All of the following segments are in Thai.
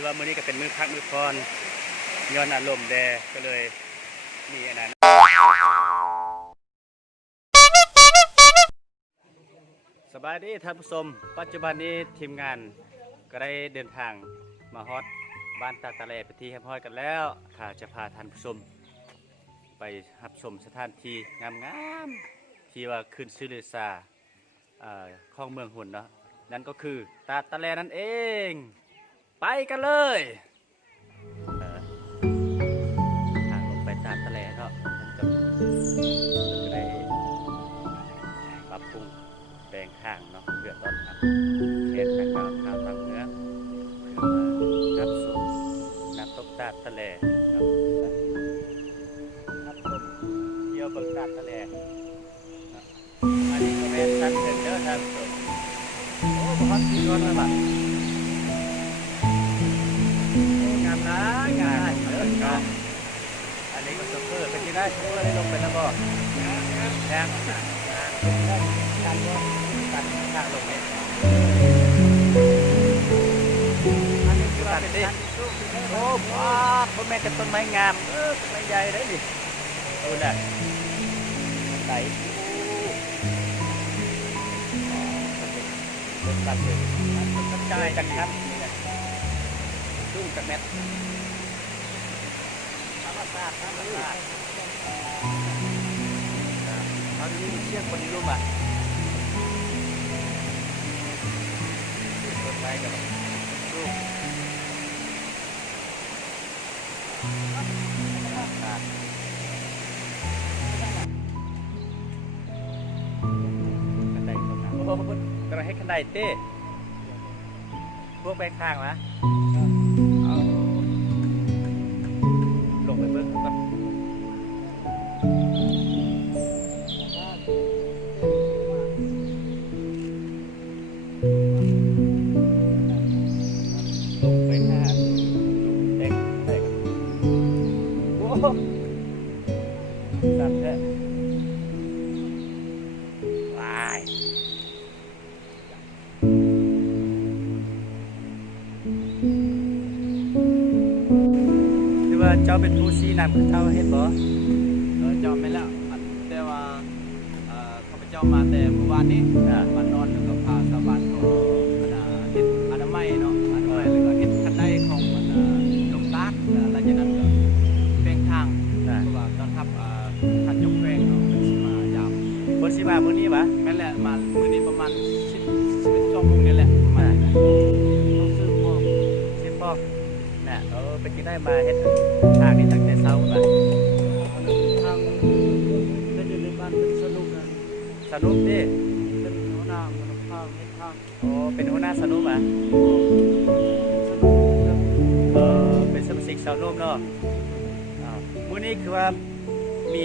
คือว่ามื้อนี้ก็เป็นมื้อพักมื้อพรย้อนอารมณ์แดก็เลยมีอันนั้นสบายดีท่านผู้ชมปัจจุบันนี้ทีมงานก็ได้เดินทางมาฮอดบ้านตาตะแลไปที่เรียบร้อยกันแล้วข้าจะพาท่านผู้ชมไปรับชมสถานที่งามๆที่ว่าขึ้นชื่อลือชาของเมืองหุ่นเนาะนั่นก็คือตาตะแลนั่นเองไปกันเลยทางลงไปตาตะแลเนาะมันก็ได้ปรับปรุงแปลงทางเนาะเพื่อต้อนรับแขกจากชาวต่างเมืองเพื่อมารับชมน้ำตกตาตะแลรับชมเที่ยวเบิ่งตาตะแลอันนี้ก็เป็นชั้นหนึ่งเด้อท่านผู้ชมโอ้บ่ฮอดที่ก่อนแล้วบัดงามนะงามเด้อครับอันนี้ก็โซเฟอร์เป็นที่ได้โซเฟอร์ได้ลงไปแล้วบ่แรงได้การบ่การทางลงนี่อันนี้คือว่าเป็นชั้นสูงโอ้ว้าบ่แม่นแต่ต้นไม้งามต้นไม้ใหญ่เด้อนี่โอ้น่ะไหลตัดเลยตัดกายจากครับนี่แหละดุ้งจากเม็ดธรรมชาติเขาจะมีเชือกคนนี้รู้ป่ะต้นไม้กับลูกขันไดตรงนั้นโอ้โหกำลังให้ขันไดเต้พวกแบงข้างนะเอาลงไปเบิ้งก่อนลงไปห้าเด็กได้ครับโอ้สั่นแท้วายเจ้าเป็นผู้ชี้นำเจ้าเห็นบ่เจ้าไม่แล้วแต่ว่าข้าพเจ้ามาแต่เมื่อวานนี้มานอนแล้วก็พาชาวบ้านเขาเฮ็ดอนามัยเนาะอนามัยแล้วก็เฮ็ดคันไดของลงตาดหลังจากนั้นก็แปลงทางเพราะว่าตอนทับท่านยกแปลงเนาะสิมายามบ่สิมามื้อนี้วะแม่นแหละมามื้อนี้ประมาณ11 2 โมงนี่แหละประมาณนี้ต้องซื้อพวกน่ะเป็นที่ได้มาเฮ็ดทางนี้ตั้งแต่เช้ามาทางเป็นอยู่ในบ้านเป็นสนุกนะสนุกดิเป็นหัวหน้ามันพาเฮ็ดทางโอ้เป็นหัวหน้าสนุกอ่ะเป็นสมาชิกสาวนุ่มเนาะมื้อนี้คือว่ามี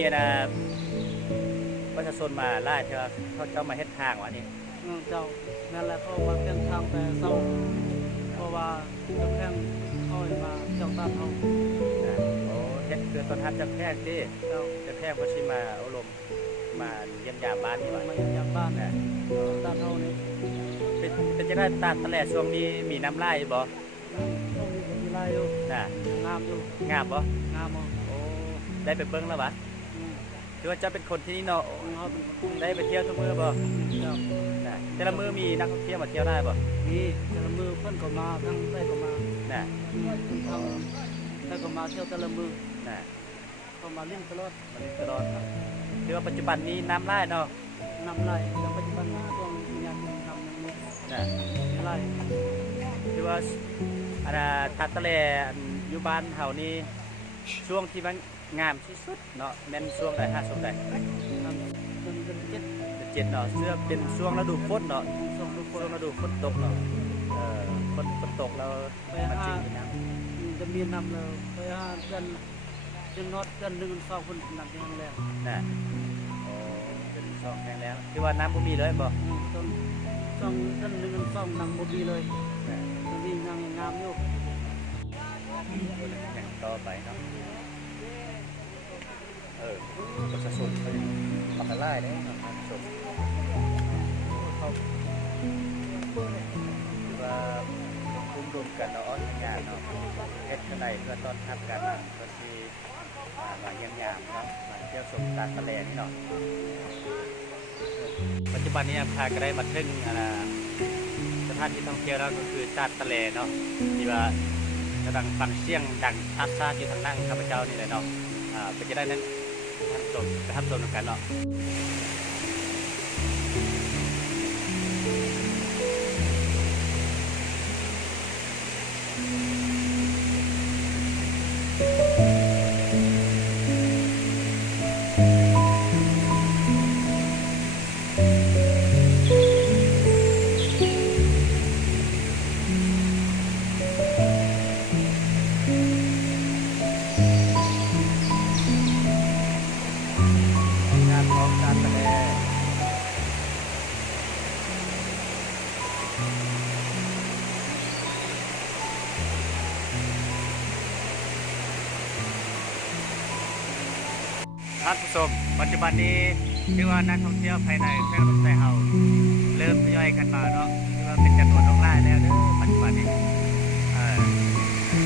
ประชาชนมาไล่เถอะเขาเจ้ามาเฮ็ดทางวะนี่เจ้านั่นแหละเขามาเปลี่ยนทางแต่เช้าเพราะว่าเจ้าแข้งเขามาเจ้าตาเขาโอ้เฮ็ดคือต้นทับเจ้าแพรกดิเจ้าแพรกบ่สิมาอบรมมาเยี่ยมยามบ้านนี่ว่ามาเยี่ยมยามบ้านน่ะตาเขานี่เป็นจังได๋ตาตะแลช่วงนี้มีน้ำลายบ่ต้องมีลายอยู่น่ะงามอยู่งามบ่งามโอ้ได้ไปเบิ่งแล้วบ่คือว่าเจ้าเป็นคนที่นี่เนาะได้ไปเที่ยวทุกมื้อบ่น่ะแต่ละมื้อมีนักท่องเที่ยวมาเที่ยวได้บ่มีแต่ละมื้อเพิ่นก็มาทั้งได้ก็มาน่ะได้ก็มาเที่ยวแต่ละมื้อน่ะเขามาเล่นตลอดคือว่าปัจจุบันนี้น้ำลายเนาะน้ำไหลแล้วปัจจุบันนี้ต้องมีงานทำนี่น่ะไหลคือว่าทัดตะแลอยู่บ้านเฮานี่ช่วงที่มันงามที่สุดเนาะแม่นช่วงใดช่วงใดเจ็ดเนาะเสื้อเป็นช่วงฤดูฝนเนาะช่วงฤดูฝนตกเนาะฝนตกแล้วมันจริงน้ำจะมีน้ำแล้วไปหาเดือนนอดเดือน1 2คนน้ำแห้งแล้วน่ะโอ้เป็นช่องแห้งแล้วคือว่าน้ำบ่มีเลยบ่ช่องเดือน1 2น้ำบ่มีเลยจะมีน้ำงามอยู่อย่างต่อไปเนาะประชาชนเขาทำอะไรได้ประชาชนเขาคือว่าคุม รวมกันเนาะอ้อนงานเนาะเฮ็ดกันได้เพื่อต้อนรับกันนะก็สิมาเยี่ยมยามเนาะมาเที่ยวชมตาดตะแลนี่เนาะปัจจุบันนี้พาก็ได้มาถึงสถานที่ท่องเที่ยวแล้วก็คือตาดตะแลเนาะที่ว่ากำลังฟังเสียงดังชัดซาอยู่ทางนั่งข้าพเจ้านี่แหละเนาะเป็นจะได้นั้นท่านชมไปท่านชมกันเนาะงานของตาดตะแลท่านผู้ชมปัจจุบันนี้ที่ว่านักท่องเที่ยวภายในแค่รถไฟเฮาเริ่มทยอยกันมาเนาะที่ว่าเป็นจำนวนลงไล่แล้วเด้อปัจจุบันนี้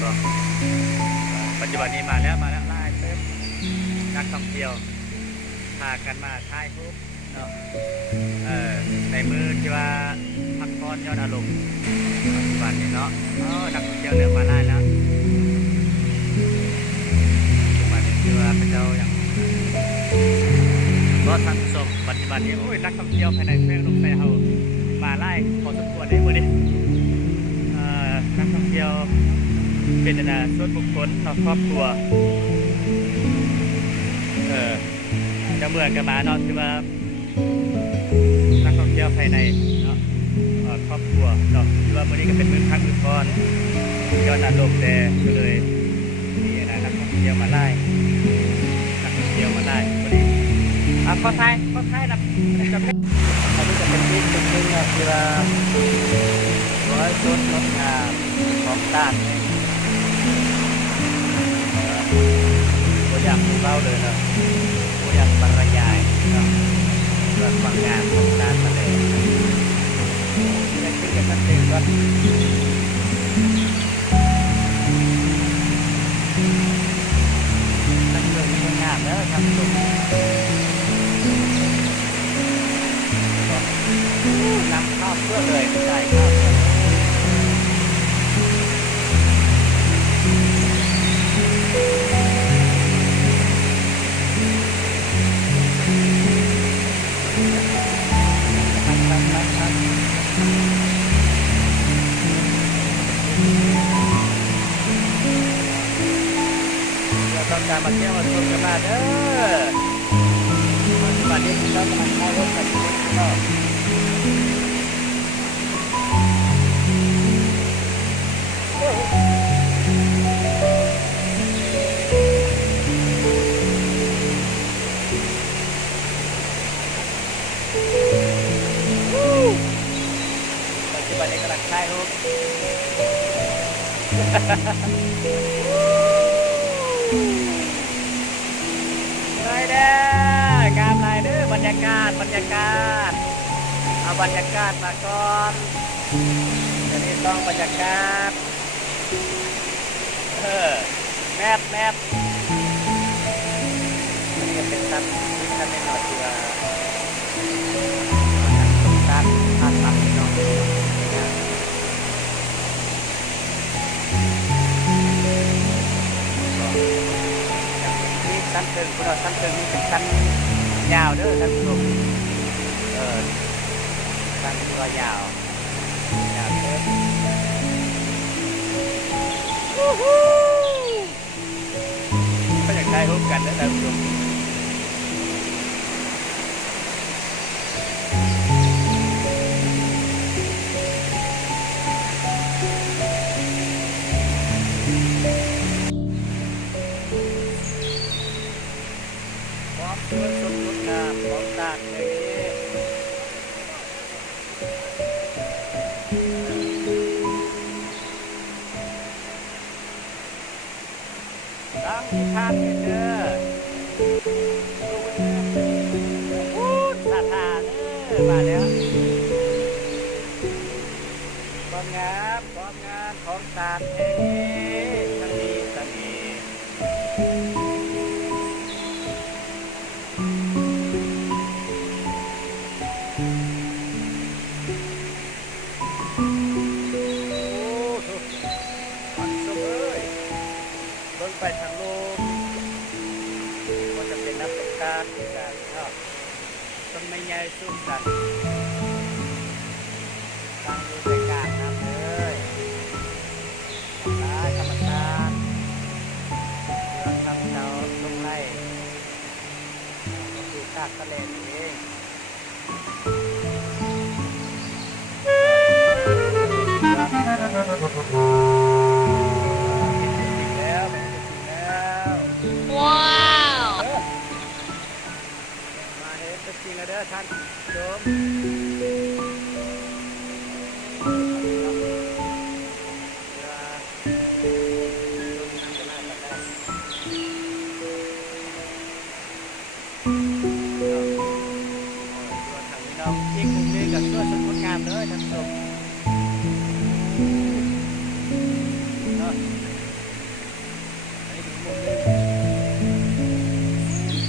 ก็ปัจจุบันนี้มาแล้วไล่เต็มนักท่องเที่ยวพากันมาถ่ายรูปเนาะในมือที่ว่าพักผ่อนย้อนอารมณ์ปัจจุบันนี้เนาะนักท่องเที่ยวเริ่มมาไล่แล้วปัจจุบันนี้ที่ว่าพระเจ้ายังก็ท่านผู้ชมปัจจุบันนี้โอ้ยนักท่องเที่ยวภายในเมืองลงไปเฮามาไล่พอสมควรได้มื้อนี้นักท่องเที่ยวเป็นส่วนบุคคลเนาะครอบครัวจะเมืองกันมาเนาะที่ว่านักท่องเที่ยวภายในเนาะครอบครัวเนาะที่ว่ามื้อนี้ก็เป็นมื้อพักมื้อพรย้อนอารมณ์แต่ก็เลยมีนักท่องเที่ยวมาไล่นักท่องเที่ยวมาไล่พอดีขอท้ายนะจะเป็นอันนี้จะเป็นที่จุดหนึ่งนะที่ว่าร้อยชุดรถของต้านตัวอย่างของเราเลยนะตัวอย่างบรรยายนะเรื่องความงามของต้านทะเลนี่คือการเต้นรถนั่นเรื่องงามแล้วทำตรงนำข้าวเพื่อเลยได้ข้าวเราต้องการมาเที่ยวมาชมกันมาเด้อปัจจุบันนี้เรากำลังใช้รถกันอยู่เนาะปัจจุบันนี้กำลังใช้รถไรเด้องามไรเด้อบรรยากาศเอาบรรยากาศมาก่อนเดี๋ยวนี้ต้องบรรยากาศแนบมันจะเป็นชั้นไม่หน่อยที่ว่าตรงด้านภาคหลังเนาะชั้นเชิงพวกเราชั้นเชิงนี่เป็นชั้นยาวเด้อท่านผู้ชมชั้นที่ว่ายาวเด้ก็อยากได้รูปกันนะท่านผู้ชมพร้อมเพื่อสมมุติงามพร้อมตาดเลยดังที่ทานเด้อตาทานมาแล้วความงามของ านเฮ้ทางนี้ทางนี้โอ้โหอันสมเอ้ยเบิ่งไปทางลมก็จะเป็นน้ำตกกาคือกันเนาะต้นไม้ใหญ่สูงกันตั้งอยู่ใจกลางน้ำเลยธรรมชาติเรือทำเจ้าลงไล่ก็คือตากทะเลนี่เองแล้วว้าวมาเห็นตัวจริงแล้วเด้อท่านผู้ชมอีกมุมนึงกับตัวสวยงามเลยท่านผู้ชมเนาะอันนี้อีกมุมนึง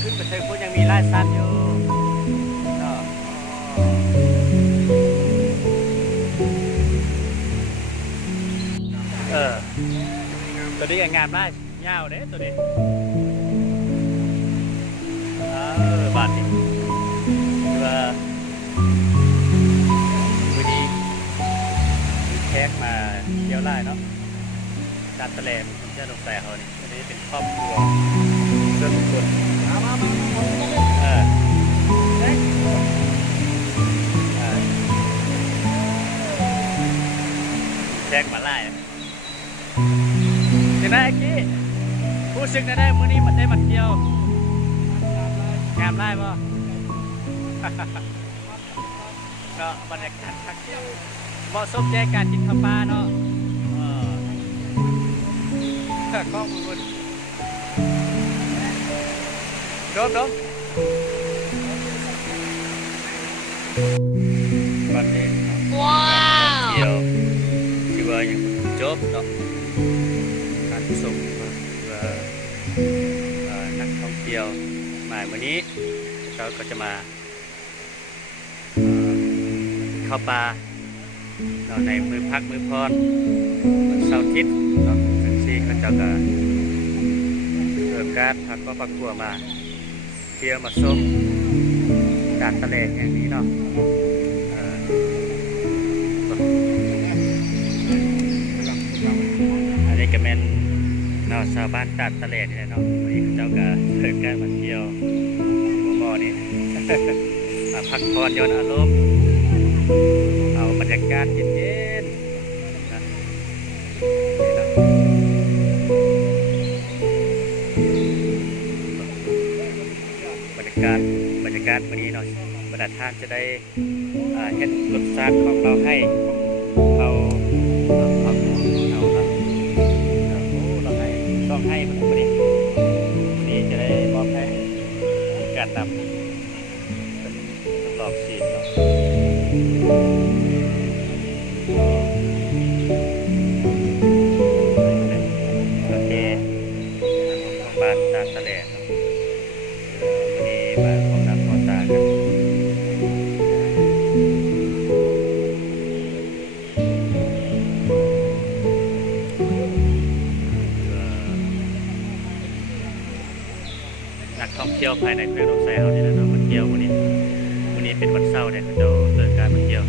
ขึ้นไปเทิงพุ่นยังมีลายสัตว์อยู่เนาะตัวนี้ก็งามได้ยาวเด้ตัวนี้บาดนี่ว่าวันนี้มีแขกมาเที่ยวไล่เนาะจานทะเลมันจะลงแต่เขานี่อันนี้เป็นครอบครัวเพื่อนทุกคนแขกมาไล่เดี๋ยวนะไอ้กี้ผู้สึกได้มื้อนี้มันได้มาเที่ยวงามไล่ป่ะก็บรรยากาศพักเที่ยวเหมาะสมแก่การกินข้าวปลาเนาะกล้องคุณดมบัดนี้ว้าวเที่ยวที่ว่ายังจบเนาะการส่งนักท่องเที่ยวมาวันนี้เราก็จะมาเข้าป่าในมือพักมือพรวันเสาร์อาทิตย์เนาะซึ่งซีเขาจะก็เกิดการพักก็ปักตัวมาเที่ยวมาส้มกาดทะเลอย่างนี้เนาะอันนี้ก็เป็นเนาะชาวบ้านกาดทะเลนี่แหละเนาะวันนี้เขาเจ้าก็เกิดการมาเที่ยวบ่อนี้ มาพักผ่อนย้อนอารมณ์เอาบรรยากาศเย็นๆนะนี่นะบรรยากาศวันนี้เนาะบรรดาท่านจะได้เห็นรสชาติของเราให้เอาเราให้ต้องให้วันนี้จะได้มอบให้การนำรอบสีเนาะโอเคของบ้านตาตะแหลกวันนี้มาของนักขอตากันนักท่องเที่ยวภายในเมืองโรแซลนี่แหละเนาะมาเที่ยววันนี้เป็นวันเสาร์เนี่ยเขาจะเลิกการมาเที่ยว